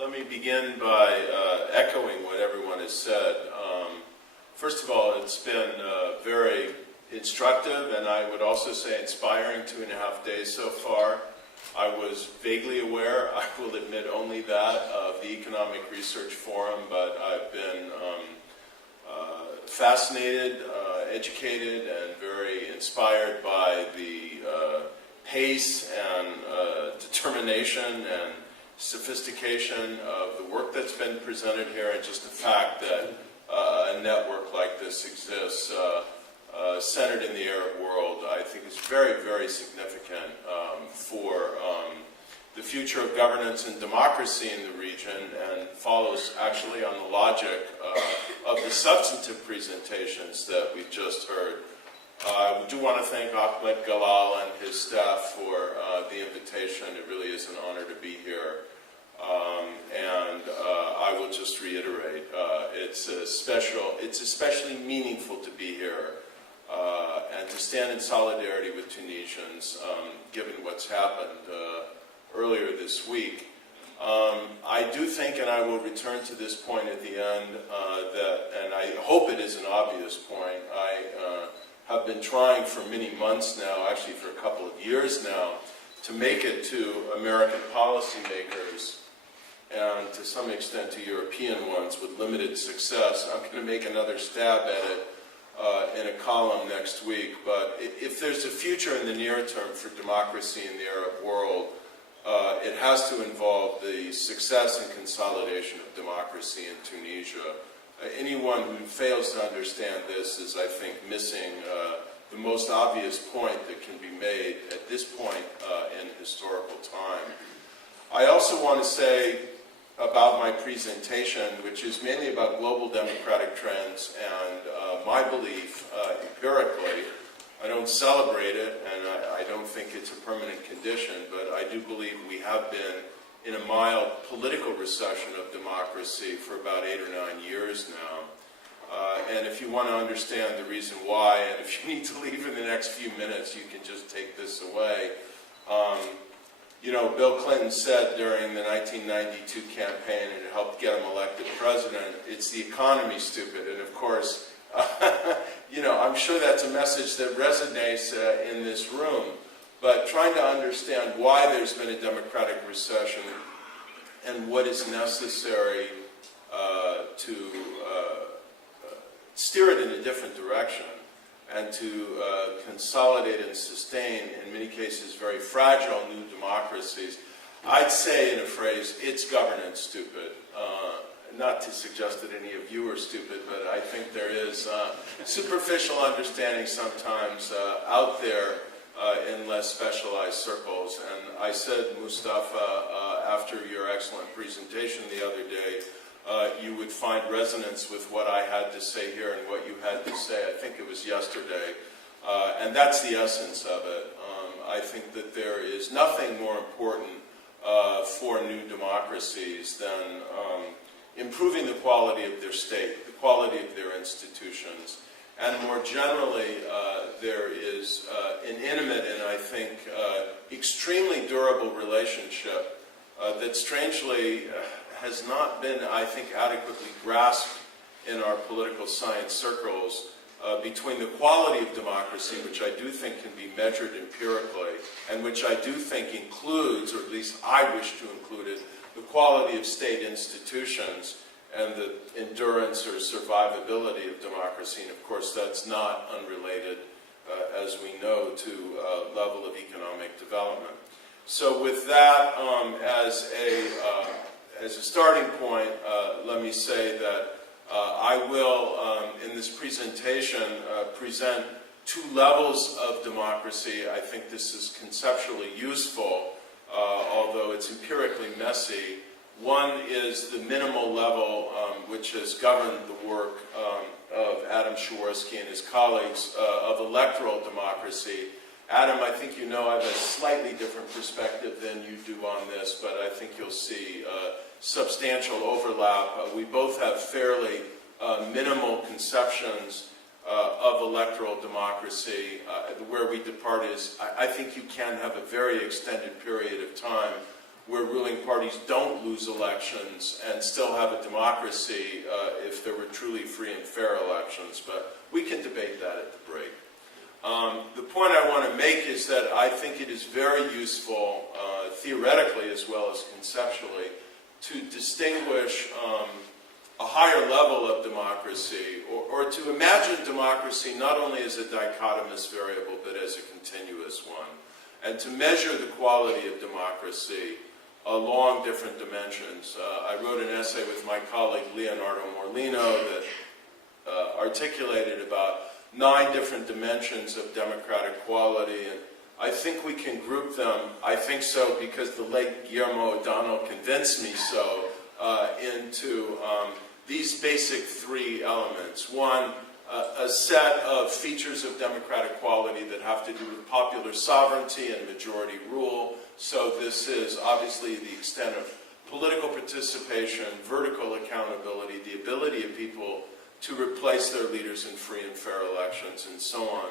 Let me begin by echoing what everyone has said. First of all, it's been very instructive, and I would also say inspiring 2.5 days so far. I was vaguely aware, I will admit only that, of the Economic Research Forum, but I've been fascinated, educated, and very inspired by the pace and determination and sophistication of the work that's been presented here, and just the fact that a network like this exists, centered in the Arab world, I think is very, very significant for the future of governance and democracy in the region, and follows actually on the logic of the substantive presentations that we've just heard. I do want to thank Ahmed Galal and his staff for the invitation. It really is an honor to be here. And I will just reiterate, it's especially meaningful to be here and to stand in solidarity with Tunisians, given what's happened earlier this week. I do think, and I will return to this point at the end, and I hope it is an obvious point, I have been trying for many months now, actually for a couple of years now, to make it to American policymakers and to some extent to European ones with limited success. I'm going to make another stab at it in a column next week. But if there's a future in the near term for democracy in the Arab world, it has to involve the success and consolidation of democracy in Tunisia. Anyone who fails to understand this is, I think, missing the most obvious point that can be made at this point in historical time. I also want to say about my presentation, which is mainly about global democratic trends and my belief empirically. I don't celebrate it, and I don't think it's a permanent condition, but I do believe we have been in a mild political recession of democracy for about 8 or 9 years now. And if you want to understand the reason why, and if you need to leave in the next few minutes, you can just take this away. You know, Bill Clinton said during the 1992 campaign, and it helped get him elected president, it's the economy, stupid. And of course, you know, I'm sure that's a message that resonates in this room. But trying to understand why there's been a democratic recession and what is necessary to steer it in a different direction and to consolidate and sustain, in many cases, very fragile new democracies. I'd say, in a phrase, it's governance, stupid. Not to suggest that any of you are stupid, but I think there is superficial understanding sometimes out there in less specialized circles. And I said, Mustafa, after your excellent presentation the other day, you would find resonance with what I had to say here and what you had to say. I think it was yesterday. And that's the essence of it. I think that there is nothing more important for new democracies than improving the quality of their state, the quality of their institutions. And more generally, there is an intimate and, I think, extremely durable relationship that strangely has not been, I think, adequately grasped in our political science circles between the quality of democracy, which I do think can be measured empirically, and which I do think includes, or at least I wish to include it, the quality of state institutions and the endurance or survivability of democracy. And of course, that's not unrelated, as we know, to level of economic development. So with that as a starting point, let me say that I will, in this presentation, present 2 levels of democracy. I think this is conceptually useful, although it's empirically messy. One is the minimal level, which has governed the work of Adam Przeworski and his colleagues, of electoral democracy. Adam, I think you know I have a slightly different perspective than you do on this, but I think you'll see substantial overlap. We both have fairly minimal conceptions of electoral democracy. Where we depart is, I think you can have a very extended period of time where ruling parties don't lose elections and still have a democracy if there were truly free and fair elections. But we can debate that at the break. The point I want to make is that I think it is very useful, theoretically as well as conceptually, to distinguish a higher level of democracy, or to imagine democracy not only as a dichotomous variable, but as a continuous one, and to measure the quality of democracy along different dimensions. I wrote an essay with my colleague Leonardo Morlino that articulated about 9 different dimensions of democratic quality, and I think we can group them, I think so because the late Guillermo O'Donnell convinced me so, into these basic 3 elements. One, a set of features of democratic quality that have to do with popular sovereignty and majority rule. So this is obviously the extent of political participation, vertical accountability, the ability of people to replace their leaders in free and fair elections, and so on.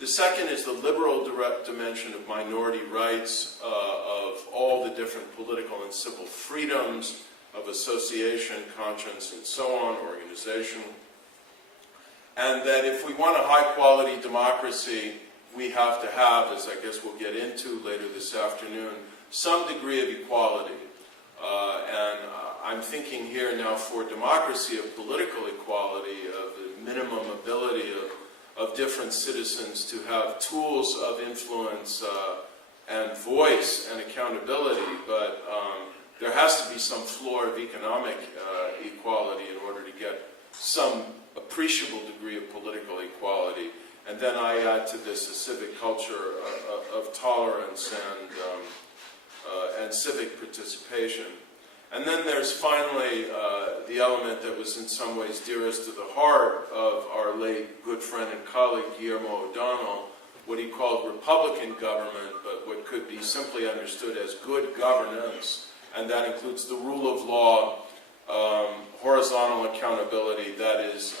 The second is the liberal dimension of minority rights, of all the different political and civil freedoms, of association, conscience, and so on, organization. And that if we want a high-quality democracy, we have to have, as I guess we'll get into later this afternoon, some degree of equality. And I'm thinking here now for democracy of political equality, of the minimum ability of different citizens to have tools of influence and voice and accountability, but there has to be some floor of economic equality in order to get some appreciable degree of political equality. And then I add to this a civic culture of tolerance and civic participation. And then there's finally the element that was in some ways dearest to the heart of our late good friend and colleague Guillermo O'Donnell, what he called Republican government, but what could be simply understood as good governance, and that includes the rule of law, horizontal accountability. That is,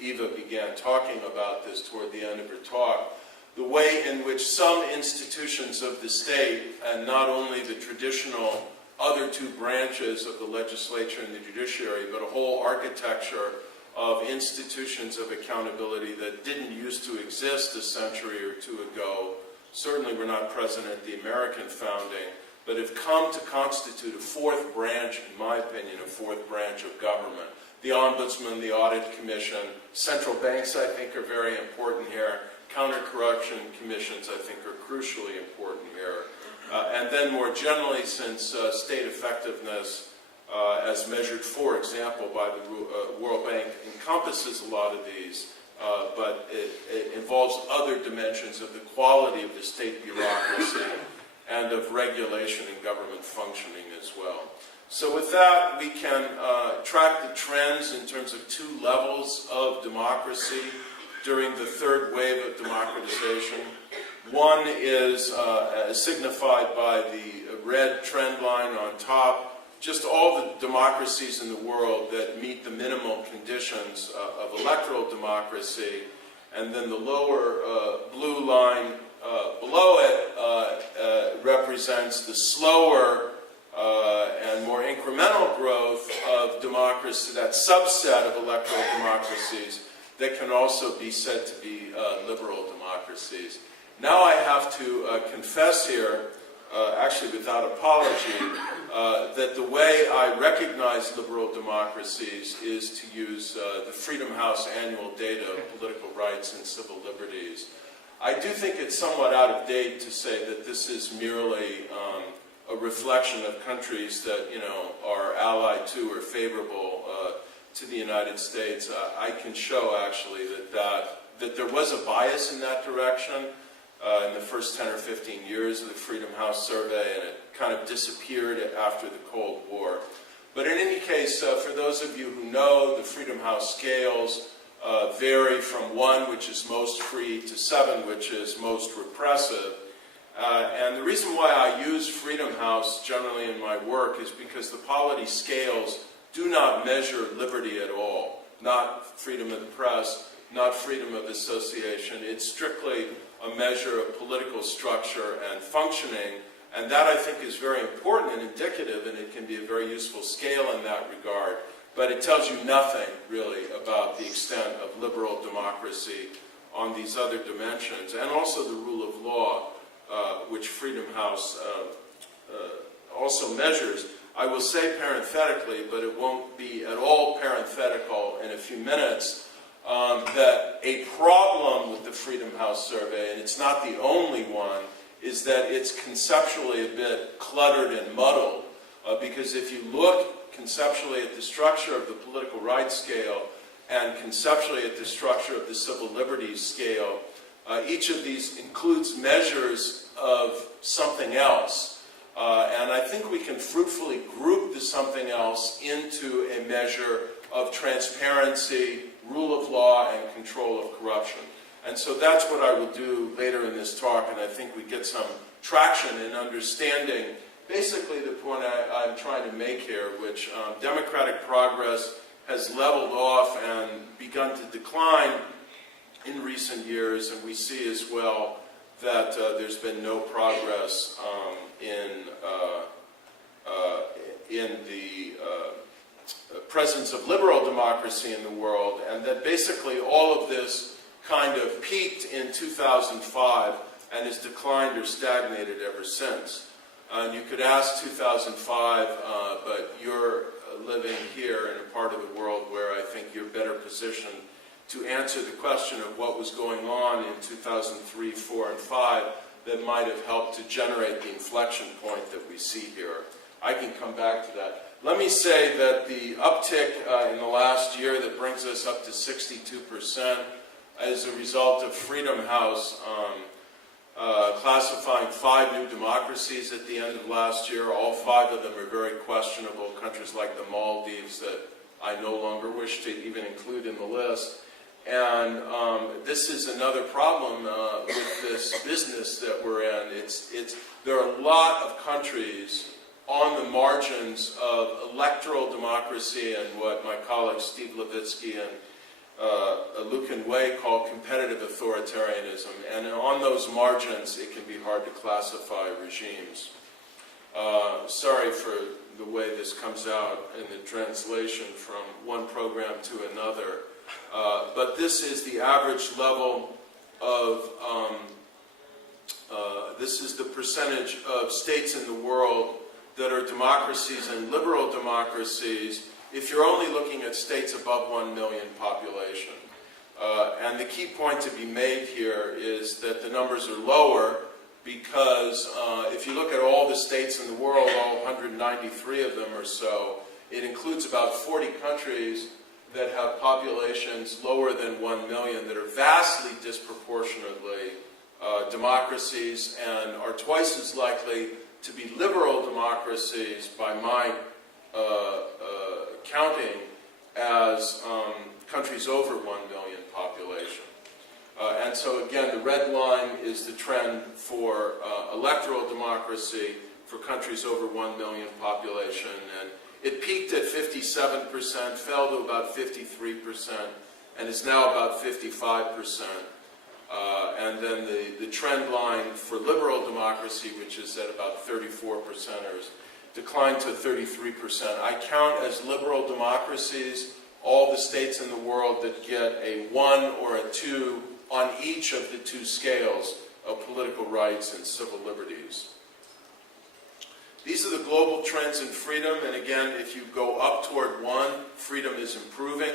Eva began talking about this toward the end of her talk, the way in which some institutions of the state, and not only the traditional other 2 branches of the legislature and the judiciary, but a whole architecture of institutions of accountability that didn't used to exist a century or 2 ago, certainly were not present at the American founding, but have come to constitute a 4th branch, in my opinion, a 4th branch of government. The Ombudsman, the Audit Commission, central banks, I think, are very important here. Counter-corruption commissions, I think, are crucially important here. And then more generally, since state effectiveness, as measured, for example, by the World Bank, encompasses a lot of these, but it involves other dimensions of the quality of the state bureaucracy and of regulation and government functioning as well. So with that, we can track the trends in terms of 2 levels of democracy during the 3rd wave of democratization. One is signified by the red trend line on top, just all the democracies in the world that meet the minimal conditions of electoral democracy, and then the lower blue line below it represents the slower and more incremental growth of democracy, that subset of electoral democracies that can also be said to be liberal democracies. Now I have to confess here, actually without apology, that the way I recognize liberal democracies is to use the Freedom House annual data of political rights and civil liberties. I do think it's somewhat out of date to say that this is merely a reflection of countries that, are allied to or favorable to the United States. I can show actually that there was a bias in that direction in the first 10 or 15 years of the Freedom House survey, and it kind of disappeared after the Cold War. But in any case, for those of you who know, the Freedom House scales vary from 1, which is most free, to 7, which is most repressive. And the reason why I use Freedom House generally in my work is because the polity scales do not measure liberty at all, not freedom of the press, not freedom of association. It's strictly a measure of political structure and functioning, And that, I think, is very important and indicative, and it can be a very useful scale in that regard. But it tells you nothing, really, about the extent of liberal democracy on these other dimensions, and also the rule of law, which Freedom House also measures. I will say parenthetically, but it won't be at all parenthetical in a few minutes, that a problem with the Freedom House survey, and it's not the only one, is that it's conceptually a bit cluttered and muddled. Because if you look conceptually at the structure of the political rights scale and conceptually at the structure of the civil liberties scale, each of these includes measures of something else. And I think we can fruitfully group the something else into a measure of transparency, rule of law, and control of corruption. And so that's what I will do later in this talk, and I think we get some traction in understanding basically the point I'm trying to make here, which democratic progress has leveled off and begun to decline in recent years, and we see as well that there's been no progress in the presence of liberal democracy in the world, and that basically all of this kind of peaked in 2005 and has declined or stagnated ever since. And you could ask 2005, but you're living here in a part of the world where I think you're better positioned to answer the question of what was going on in 2003, 4, and 5 that might have helped to generate the inflection point that we see here. I can come back to that. Let me say that the uptick in the last year that brings us up to 62% as a result of Freedom House classifying 5 new democracies at the end of last year. All 5 of them are very questionable, countries like the Maldives that I no longer wish to even include in the list. And this is another problem with this business that we're in. There are a lot of countries on the margins of electoral democracy and what my colleagues Steve Levitsky and Lucan Wei call competitive authoritarianism. And on those margins, it can be hard to classify regimes. Sorry for the way this comes out in the translation from one program to another. But this is the average level of, this is the percentage of states in the world that are democracies and liberal democracies if you're only looking at states above 1 million population. And the key point to be made here is that the numbers are lower because if you look at all the states in the world, all 193 of them or so, it includes about 40 countries that have populations lower than 1 million that are vastly disproportionately democracies and are twice as likely to be liberal democracies by my counting as countries over 1 million population. And so again, the red line is the trend for electoral democracy for countries over 1 million population. And it peaked at 57%, fell to about 53%, and is now about 55%. And then the trend line for liberal democracy, which is at about 34%ers, declined to 33%. I count as liberal democracies all the states in the world that get a 1 or a 2 on each of the 2 scales of political rights and civil liberties. These are the global trends in freedom, and again, if you go up toward 1, freedom is improving.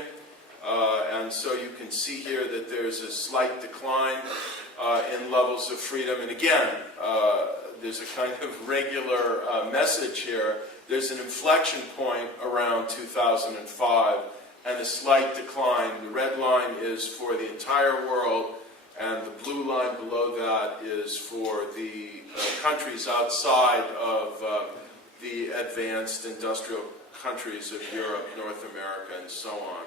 And so you can see here that there's a slight decline in levels of freedom. And again, there's a kind of regular message here. There's an inflection point around 2005 and a slight decline. The red line is for the entire world, and the blue line below that is for the countries outside of the advanced industrial countries of Europe, North America, and so on.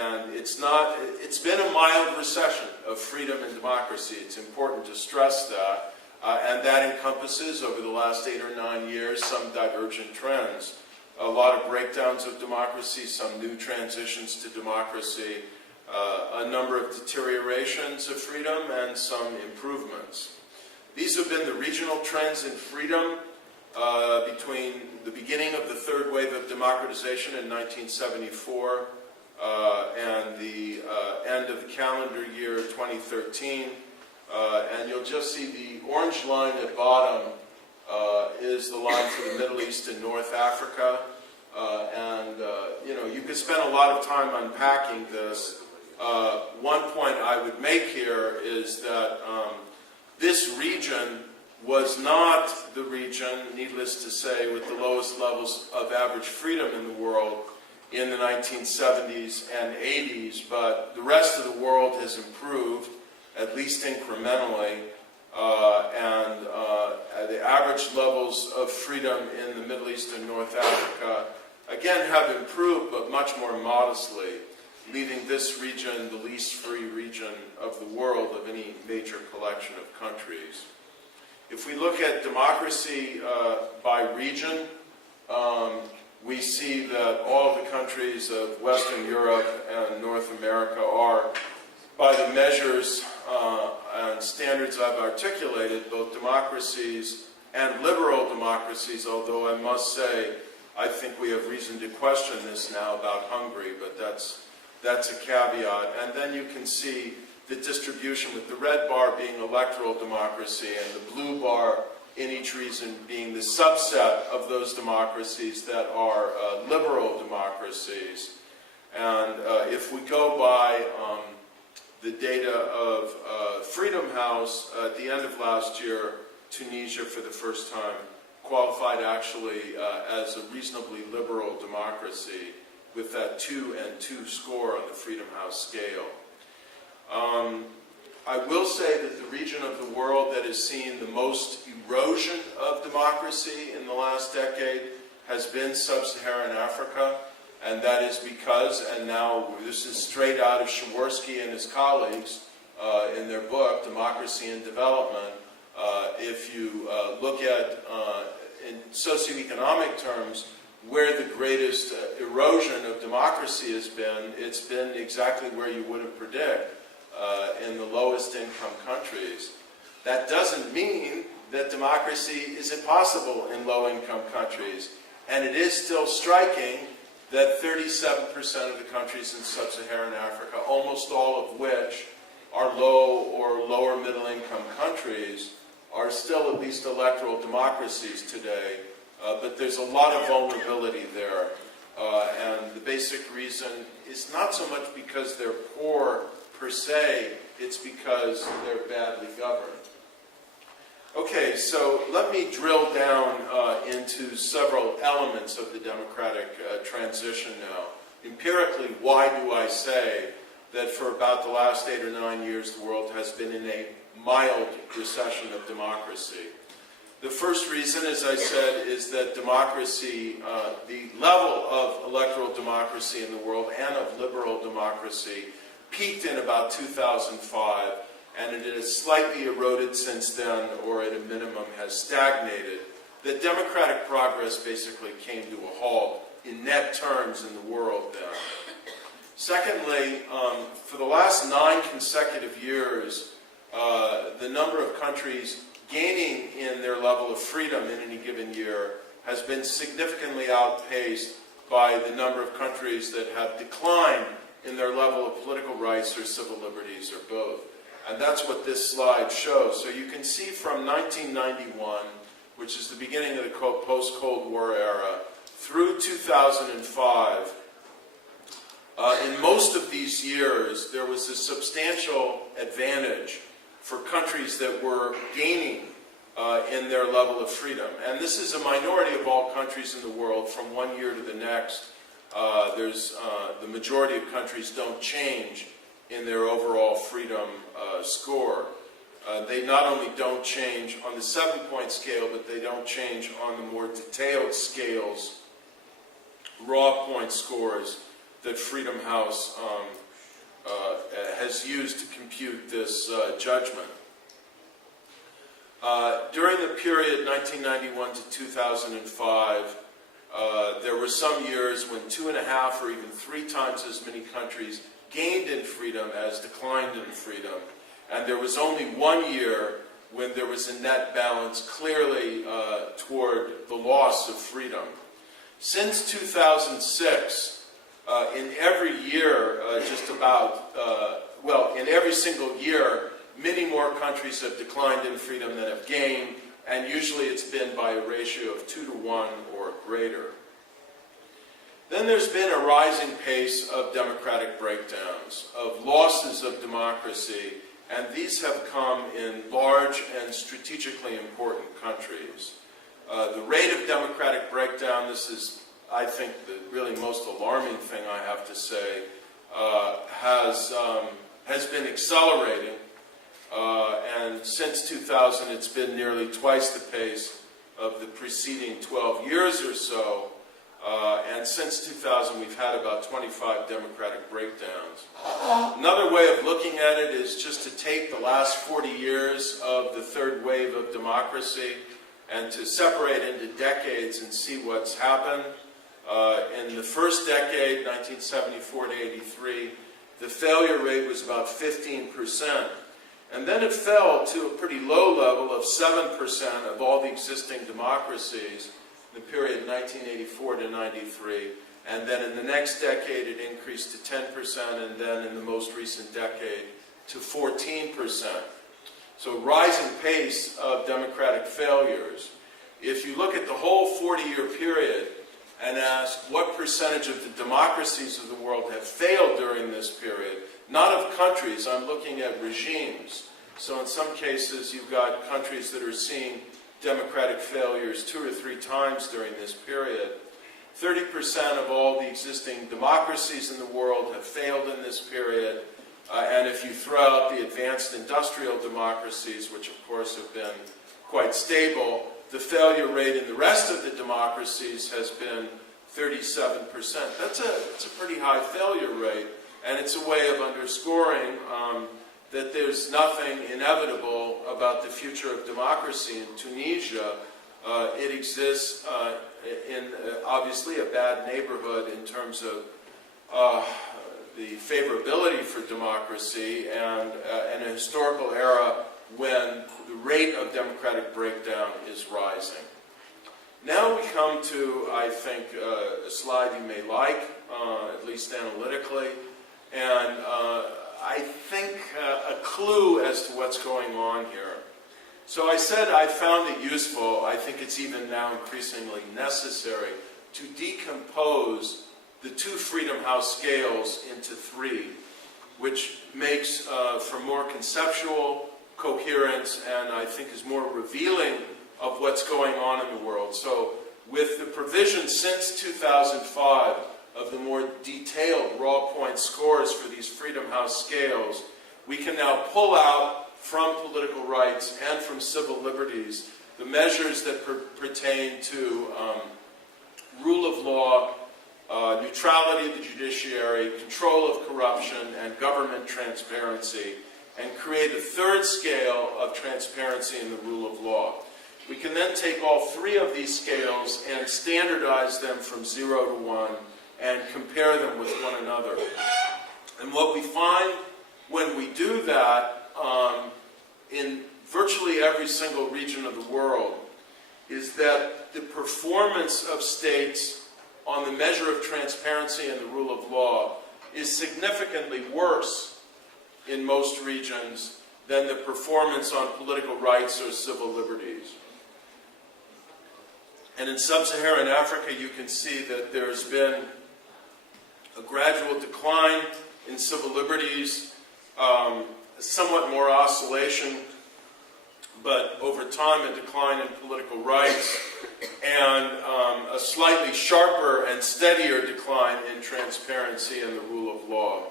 And it's been a mild recession of freedom and democracy. It's important to stress that. And that encompasses, over the last 8 or 9 years, some divergent trends. A lot of breakdowns of democracy, some new transitions to democracy, a number of deteriorations of freedom, and some improvements. These have been the regional trends in freedom between the beginning of the third wave of democratization in 1974 and the end of the calendar year 2013. And you'll just see the orange line at bottom is the line for the Middle East and North Africa. You know, you could spend a lot of time unpacking this. One point I would make here is that this region was not the region, needless to say, with the lowest levels of average freedom in the world in the 1970s and 80s, but the rest of the world has improved, at least incrementally, and the average levels of freedom in the Middle East and North Africa, again, have improved, but much more modestly, leaving this region the least free region of the world of any major collection of countries. If we look at democracy by region, we see that all of the countries of Western Europe and North America are, by the measures and standards I've articulated, both democracies and liberal democracies, although I must say, I think we have reason to question this now about Hungary, but that's a caveat. And then you can see the distribution, with the red bar being electoral democracy and the blue bar in each region being the subset of those democracies that are liberal democracies. And if we go by the data of Freedom House, at the end of last year, Tunisia for the first time qualified actually as a reasonably liberal democracy with that 2 and 2 score on the Freedom House scale. I will say that the region of the world that has seen the most erosion of democracy in the last decade has been sub-Saharan Africa, and that is because, and now this is straight out of Jaworski and his colleagues in their book, Democracy and Development, if you look at, in socioeconomic terms, where the greatest erosion of democracy has been, it's been exactly where you would have predicted, in the lowest income countries. That doesn't mean that democracy is impossible in low income countries. And it is still striking that 37% of the countries in sub-Saharan Africa, almost all of which are low or lower middle income countries, are still at least electoral democracies today. But there's a lot of vulnerability there. And the basic reason is not so much because they're poor per se, it's because they're badly governed. Okay, so let me drill down into several elements of the democratic transition now. Empirically, why do I say that for about the last 8 or 9 years the world has been in a mild recession of democracy? The first reason, as I said, is that democracy, the level of electoral democracy in the world and of liberal democracy peaked in about 2005, and it has slightly eroded since then, or at a minimum has stagnated. That democratic progress basically came to a halt in net terms in the world then. Secondly, for the last 9 consecutive years, the number of countries gaining in their level of freedom in any given year has been significantly outpaced by the number of countries that have declined in their level of political rights or civil liberties or both. And that's what this slide shows. So you can see from 1991, which is the beginning of the post-Cold War era, through 2005, in most of these years, there was a substantial advantage for countries that were gaining in their level of freedom. And this is a minority of all countries in the world. From one year to the next, the majority of countries don't change in their overall freedom score. They not only don't change on the 7-point scale, but they don't change on the more detailed scales, raw point scores that Freedom House has used to compute this judgment. During the period 1991 to 2005, there were some years when 2.5 or even 3 times as many countries gained in freedom as declined in freedom. And there was only one year when there was a net balance clearly toward the loss of freedom. Since 2006, in every year, in every single year, many more countries have declined in freedom than have gained, and usually it's been by a ratio of 2 to 1 or greater. Then there's been a rising pace of democratic breakdowns, of losses of democracy, and these have come in large and strategically important countries. The rate of democratic breakdown, this is, I think, the really most alarming thing I have to say, has been accelerating. And since 2000, it's been nearly twice the pace of the preceding 12 years or so. And since 2000, we've had about 25 democratic breakdowns. Another way of looking at it is just to take the last 40 years of the third wave of democracy and to separate into decades and see what's happened. In the first decade, 1974 to 83, the failure rate was about 15%. And then it fell to a pretty low level of 7% of all the existing democracies in the period 1984 to 93. And then in the next decade, it increased to 10%, and then in the most recent decade to 14%. So rising pace of democratic failures. If you look at the whole 40-year period and ask what percentage of the democracies of the world have failed during this period, not of countries, I'm looking at regimes. So in some cases, you've got countries that are seeing democratic failures 2 or 3 times during this period. 30% of all the existing democracies in the world have failed in this period. And if you throw out the advanced industrial democracies, which of course have been quite stable, the failure rate in the rest of the democracies has been 37%. That's a pretty high failure rate, and it's a way of underscoring that there's nothing inevitable about the future of democracy in Tunisia. It exists in obviously a bad neighborhood in terms of the favorability for democracy and in a historical era when the rate of democratic breakdown is rising. Now we come to, I think, a slide you may like, at least analytically, and I think a clue as to what's going on here. So I said I found it useful, I think it's even now increasingly necessary, to decompose the 2 Freedom House scales into 3, which makes for more conceptual coherence and I think is more revealing of what's going on in the world. So with the provision since 2005 of the more detailed raw point scores for these Freedom House scales, we can now pull out from political rights and from civil liberties the measures that pertain to rule of law, neutrality of the judiciary, control of corruption, and government transparency, and create a 3rd scale of transparency in the rule of law. We can then take all 3 of these scales and standardize them from 0 to 1 and compare them with one another. And what we find when we do that in virtually every single region of the world is that the performance of states on the measure of transparency and the rule of law is significantly worse in most regions than the performance on political rights or civil liberties. And in sub-Saharan Africa, you can see that there's been a gradual decline in civil liberties, somewhat more oscillation, but over time a decline in political rights, and a slightly sharper and steadier decline in transparency and the rule of law.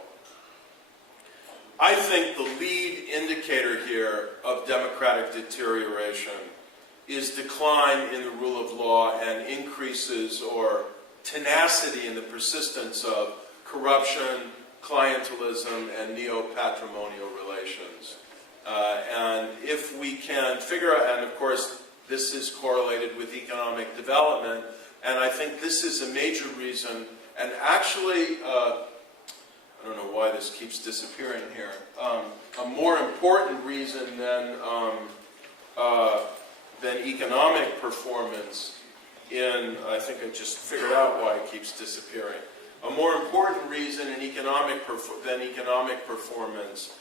I think the lead indicator here of democratic deterioration is decline in the rule of law and increases or tenacity in the persistence of corruption, clientelism, and neo-patrimonial relations. And if we can figure out, and of course this is correlated with economic development, and I think this is a major reason, and actually, I don't know why this keeps disappearing here, a more important reason than than economic performance in, I think I just figured out why it keeps disappearing. A more important reason than economic performance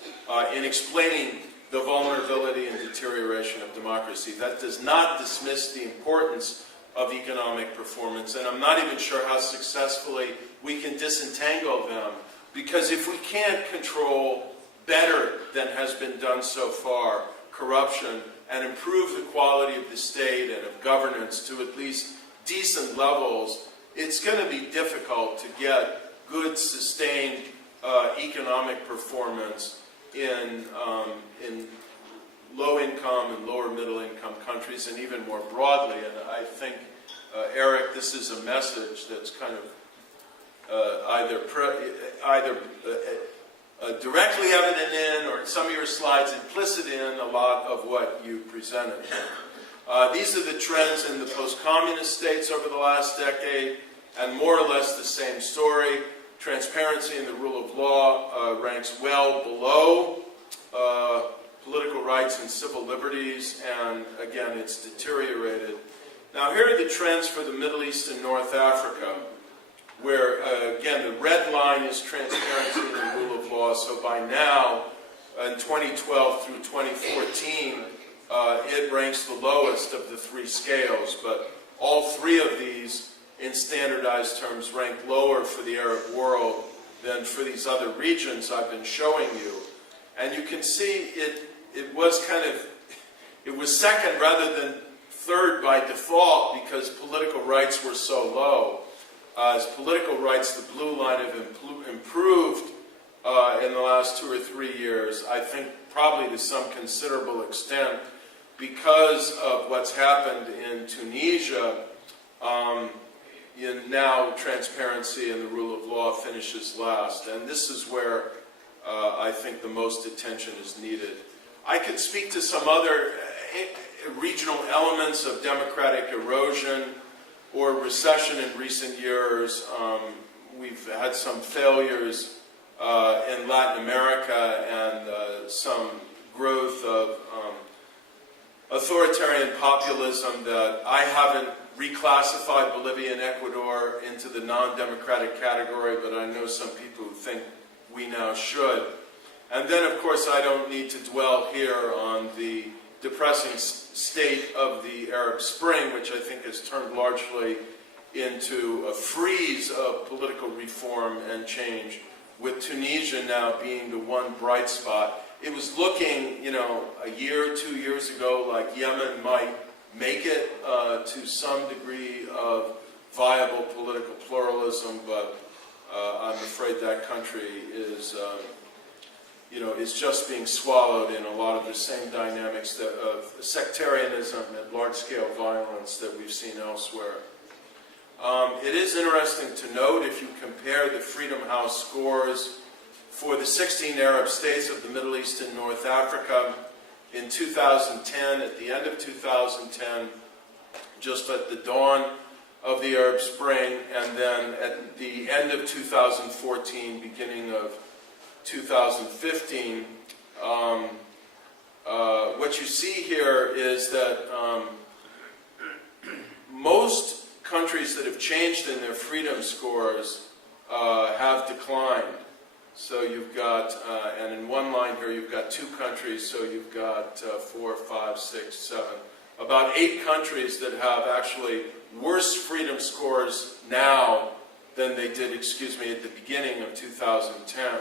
in explaining the vulnerability and deterioration of democracy. That does not dismiss the importance of economic performance, and I'm not even sure how successfully we can disentangle them, because if we can't control better than has been done so far corruption and improve the quality of the state and of governance to at least decent levels, it's going to be difficult to get good, sustained economic performance in low-income and lower middle-income countries, and even more broadly. And I think, Eric, this is a message that's kind of either directly evident in, or in some of your slides implicit in, a lot of what you presented. These are the trends in the post-communist states over the last decade, and more or less the same story. Transparency and the rule of law ranks well below political rights and civil liberties, and again, it's deteriorated. Now, here are the trends for the Middle East and North Africa, where, again, the red line is transparency and the rule of law. So by now, in 2012 through 2014, it ranks the lowest of the three scales, but all three of these, in standardized terms, rank lower for the Arab world than for these other regions I've been showing you. And you can see it was second rather than third by default, because political rights were so low. As political rights, the blue line, have improved in the last 2 or 3 years, I think probably to some considerable extent, because of what's happened in Tunisia. Now transparency and the rule of law finishes last, and this is where I think the most attention is needed. I could speak to some other regional elements of democratic erosion or recession in recent years. We've had some failures in Latin America, and some growth of authoritarian populism that I haven't reclassified Bolivia and Ecuador into the non-democratic category, but I know some people who think we now should. And then, of course, I don't need to dwell here on the depressing state of the Arab Spring, which I think has turned largely into a freeze of political reform and change, with Tunisia now being the one bright spot. It was looking, a year or 2 years ago like Yemen might make it to some degree of viable political pluralism, but I'm afraid that country is just being swallowed in a lot of the same dynamics of sectarianism and large-scale violence that we've seen elsewhere. It is interesting to note, if you compare the Freedom House scores for the 16 Arab states of the Middle East and North Africa in 2010, at the end of 2010, just at the dawn of the Arab Spring, and then at the end of 2014, beginning of 2015, what you see here is that most countries that have changed in their freedom scores have declined. So you've got, and in one line here, you've got 2 countries, so you've got 4, 5, 6, 7, about 8 countries that have actually worse freedom scores now than they did, at the beginning of 2010.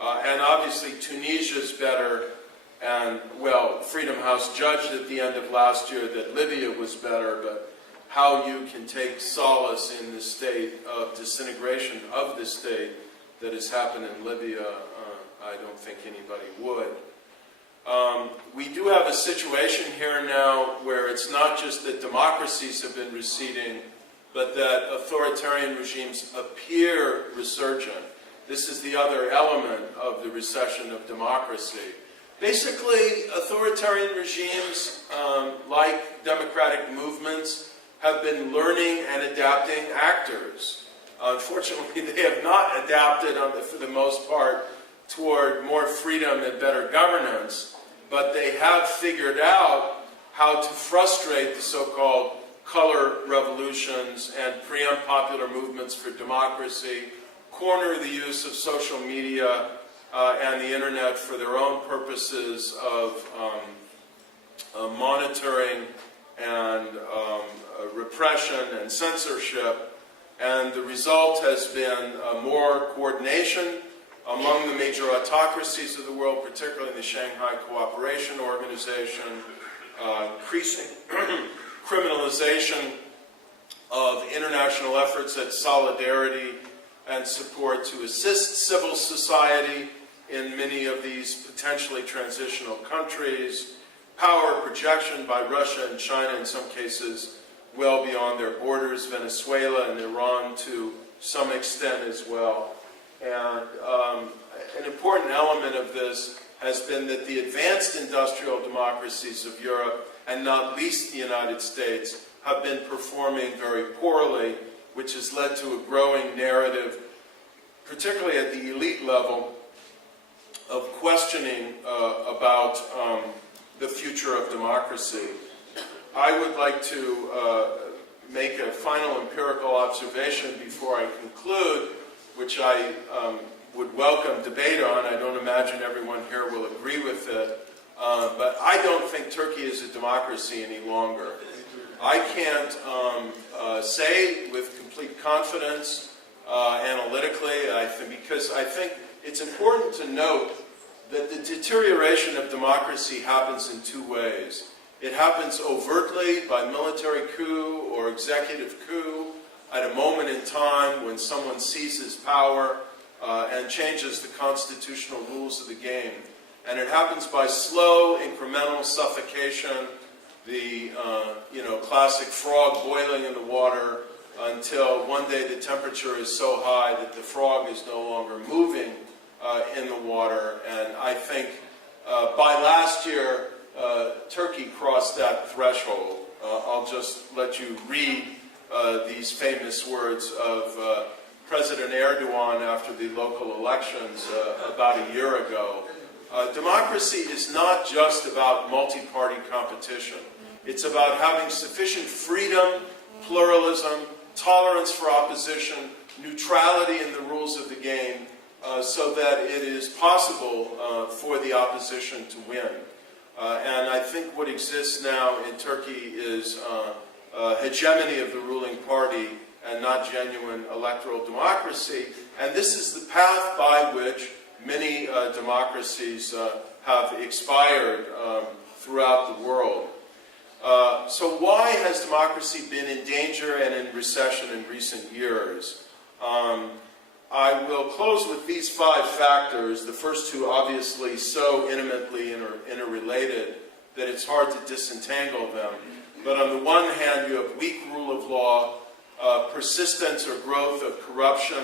And obviously Tunisia's better, and, well, Freedom House judged at the end of last year that Libya was better, but how you can take solace in the state of disintegration of the state that has happened in Libya, I don't think anybody would. We do have a situation here now where it's not just that democracies have been receding, but that authoritarian regimes appear resurgent. This is the other element of the recession of democracy. Basically, authoritarian regimes, like democratic movements, have been learning and adapting actors. Unfortunately, they have not adapted, for the most part, toward more freedom and better governance, but they have figured out how to frustrate the so-called color revolutions and preempt popular movements for democracy, corner the use of social media and the internet for their own purposes of monitoring and repression and censorship. And the result has been more coordination among the major autocracies of the world, particularly in the Shanghai Cooperation Organization, increasing criminalization of international efforts at solidarity and support to assist civil society in many of these potentially transitional countries, power projection by Russia and China in some cases well beyond their borders, Venezuela and Iran to some extent as well. And an important element of this has been that the advanced industrial democracies of Europe, and not least the United States, have been performing very poorly, which has led to a growing narrative, particularly at the elite level, of questioning about the future of democracy. I would like to make a final empirical observation before I conclude, which I would welcome debate on. I don't imagine everyone here will agree with it, but I don't think Turkey is a democracy any longer. I can't say with complete confidence analytically, because I think it's important to note that the deterioration of democracy happens in two ways. It happens overtly by military coup or executive coup at a moment in time when someone seizes power and changes the constitutional rules of the game. And it happens by slow, incremental suffocation, the classic frog boiling in the water until one day the temperature is so high that the frog is no longer moving in the water. And I think by last year, Turkey crossed that threshold. I'll just let you read these famous words of President Erdogan after the local elections about a year ago. Democracy is not just about multi-party competition. It's about having sufficient freedom, pluralism, tolerance for opposition, neutrality in the rules of the game, so that it is possible for the opposition to win. And I think what exists now in Turkey is hegemony of the ruling party and not genuine electoral democracy. And this is the path by which many democracies have expired throughout the world. So why has democracy been in danger and in recession in recent years? I will close with these 5 factors, the first 2 obviously so intimately interrelated that it's hard to disentangle them. But on the one hand, you have weak rule of law, persistence or growth of corruption,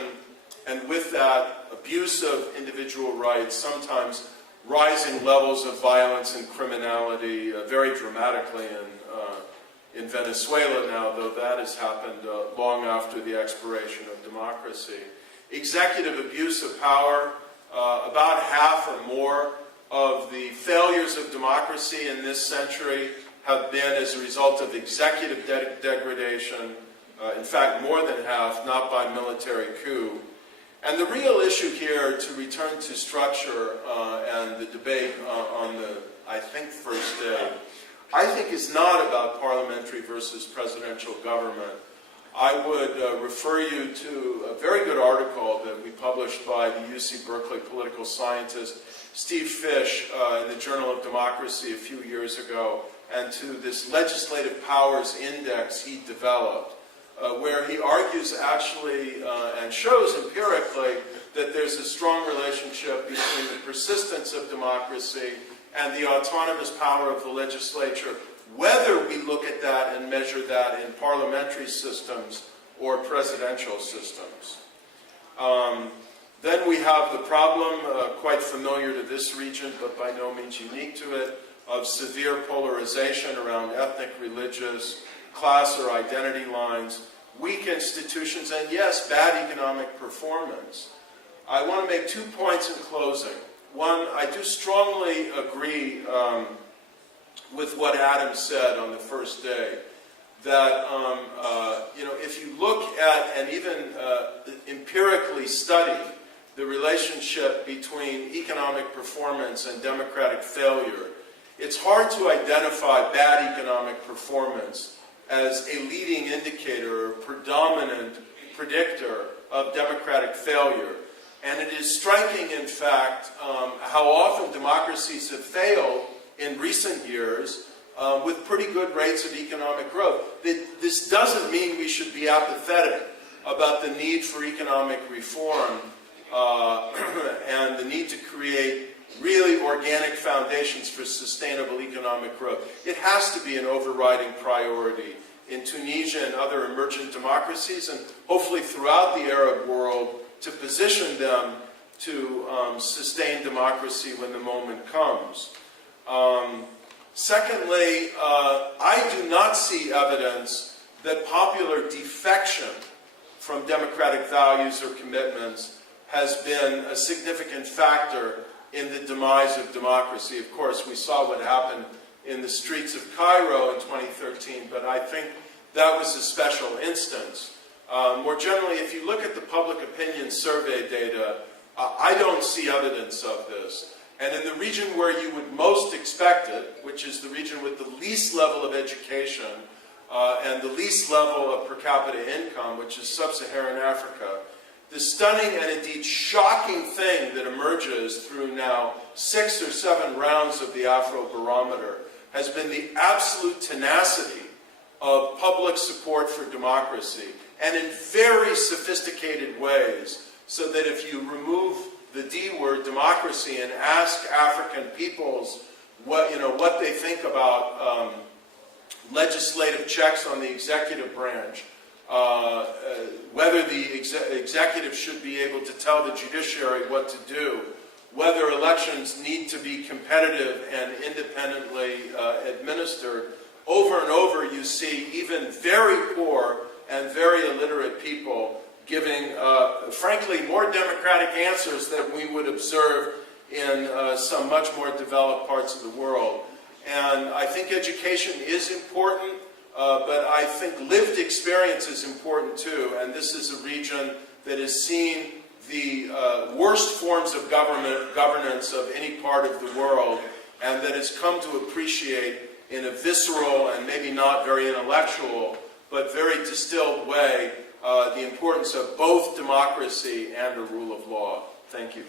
and with that, abuse of individual rights, sometimes rising levels of violence and criminality, very dramatically in Venezuela now, though that has happened long after the expiration of democracy. Executive abuse of power, about half or more of the failures of democracy in this century have been as a result of executive degradation, in fact more than half, not by military coup. And the real issue here, to return to structure and the debate on the, I think, first day, I think is not about parliamentary versus presidential government. I would refer you to a very good article that we published by the UC Berkeley political scientist Steve Fish in the Journal of Democracy a few years ago, and to this legislative powers index he developed, where he argues actually and shows empirically that there's a strong relationship between the persistence of democracy and the autonomous power of the legislature, whether we look at that and measure that in parliamentary systems or presidential systems. Then we have the problem, quite familiar to this region, but by no means unique to it, of severe polarization around ethnic, religious, class or identity lines, weak institutions, and yes, bad economic performance. I want to make 2 points in closing. One, I do strongly agree with what Adam said on the first day, that if you look at and even empirically study the relationship between economic performance and democratic failure, it's hard to identify bad economic performance as a leading indicator or predominant predictor of democratic failure. And it is striking, in fact, how often democracies have failed in recent years with pretty good rates of economic growth. This doesn't mean we should be apathetic about the need for economic reform and the need to create really organic foundations for sustainable economic growth. It has to be an overriding priority in Tunisia and other emergent democracies, and hopefully throughout the Arab world, to position them to sustain democracy when the moment comes. Secondly, I do not see evidence that popular defection from democratic values or commitments has been a significant factor in the demise of democracy. Of course, we saw what happened in the streets of Cairo in 2013, but I think that was a special instance. More generally, if you look at the public opinion survey data, I don't see evidence of this. And in the region where you would most expect it, which is the region with the least level of education and the least level of per capita income, which is sub-Saharan Africa, the stunning and indeed shocking thing that emerges through now 6 or 7 rounds of the Afrobarometer has been the absolute tenacity of public support for democracy, and in very sophisticated ways, so that if you remove the D word, democracy, and ask African peoples what they think about legislative checks on the executive branch, whether the executive should be able to tell the judiciary what to do, whether elections need to be competitive and independently administered, over and over you see even very poor and very illiterate people giving, frankly, more democratic answers than we would observe in some much more developed parts of the world. And I think education is important, but I think lived experience is important too. And this is a region that has seen the worst forms of governance of any part of the world, and that has come to appreciate in a visceral and maybe not very intellectual, but very distilled way, the importance of both democracy and the rule of law. Thank you.